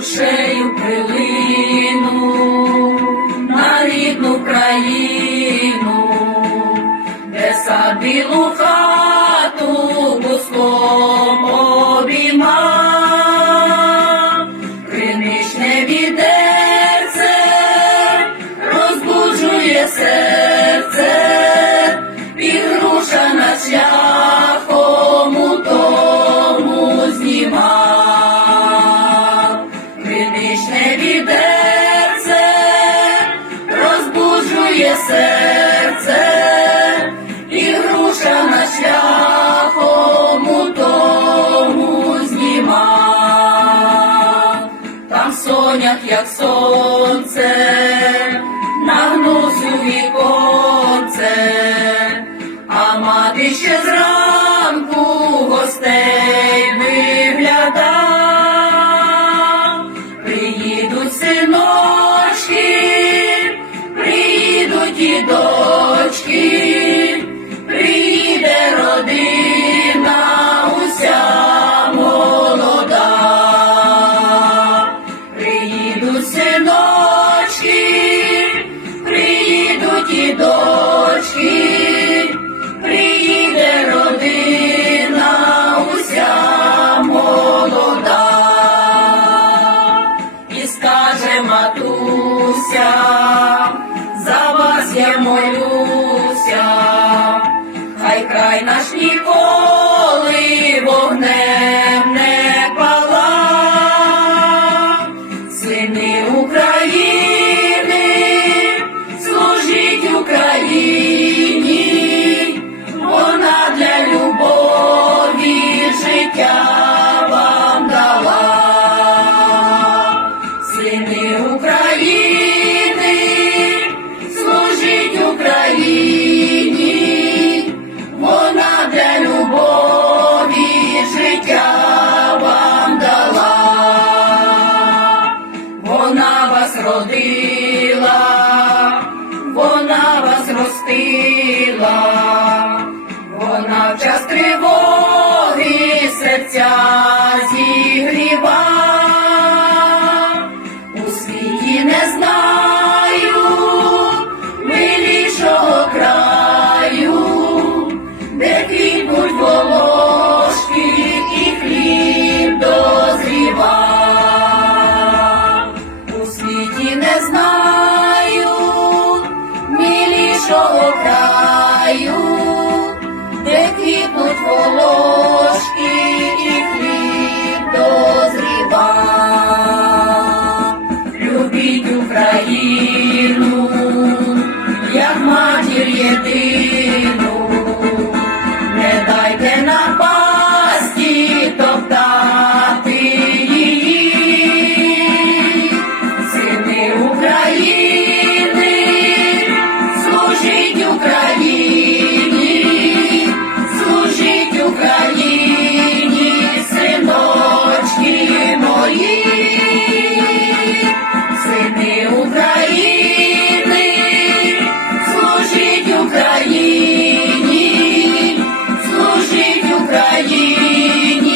душею прилину. палять, як сонце, на гнусу віконце, а мати ще зранку. наш ніколи. зростила, вона в час тривоги. okay України, служіть Україні, служіть Україні.